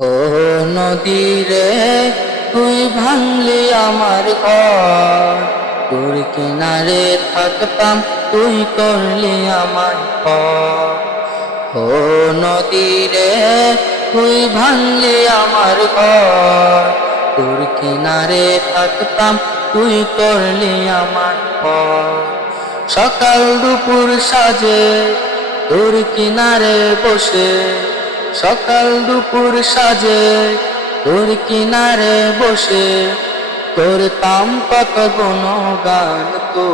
ও নদী রে, তুই ভাঙলি আমার ঘর। তোর কিনারে থাকতাম, তুই করলি আমার পর। ও নদী রে, তুই ভাঙলি আমার ঘর। তোর কিনারে থাকতাম, তুই করলি আমার পর। সকাল দুপুর সাজে তোর কিনারে বসে, সকাল দুপুর সাজে তোর কিনারে বসে, করতাম কত গুণগান তো।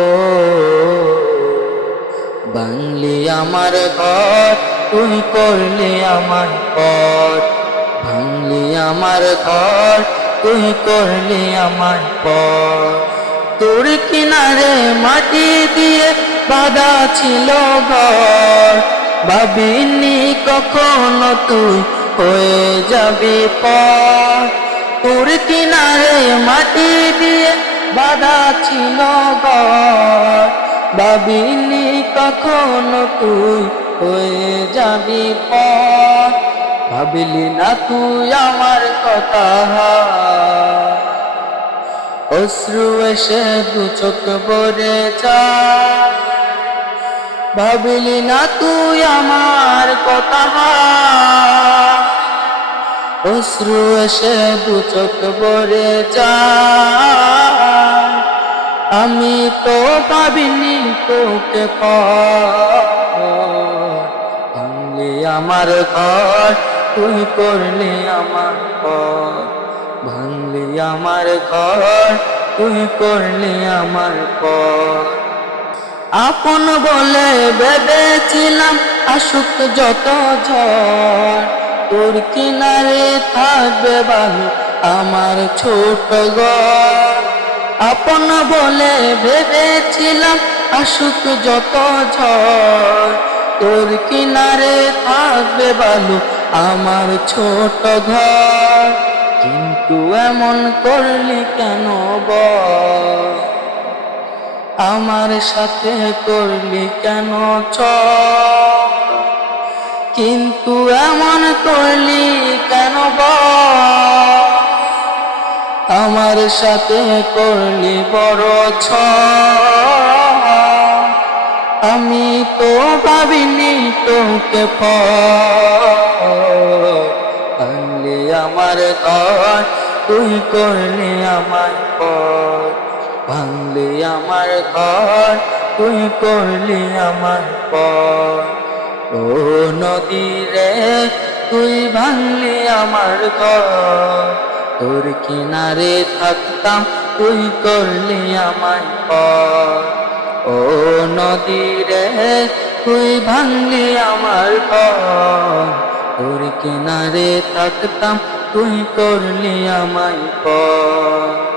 ও বাংলি আমার ঘর, তুই করলি আমার পর। ভাঙলি আমার ঘর, তুই করলি আমার পর। তোর কিনারে মাটি দিয়ে বাঁধা ছিল ঘর, ভাবিনি কখনো তুই হয়ে যাবি পর। তোর কিনারে মাটি দিয়ে বাঁধা ছিল ঘর, ভাবিনি কখনো তুই হয়ে যাবি পর। ভাবিলি না তুই আমার কথা, অশ্রু এসে দু চোখ ভরে যায়। ভাবিলি না তুই আমার কথা, অশ্রু এসে দু চোখ ভরে যায়। আমি তো ভাবিনি তোকে ভাঙলি আমার ঘর, তুই করলি আমার পর। ভাঙলি আমার ঘর, তুই করলি আমার পর। আপন বলে ভেবেছিলাম আসুক যত ঝড়, তোর কিনারে থাকবে ভালো আমার ছোট ঘর। আপন বলে ভেবেছিলাম আসুক যত ঝড়, তোর কিনারে থাকবে ভালো আমার ছোট ঘর। কিন্তু এমন করলি কেন বল, আমার সাথে করলি কেন চল। কিন্তু এমন করলি কেন বল, আমার সাথে করলি বড় ছল। আমি তো ভাবিনি তোকে ভাঙলি আমার ঘর, তুই করলি আমার পর। ভাঙলি আমার ঘর, তুই করলি আমার পর। ও নদী রে, তুই ভাঙলি আমার ঘর। তোর কিনারে থাকতাম, তুই করলি আমার পর। ও নদী রে, তুই ভাঙলি আমার ঘর। তোর কিনারে থাকতাম, তুই করলি আমার পর।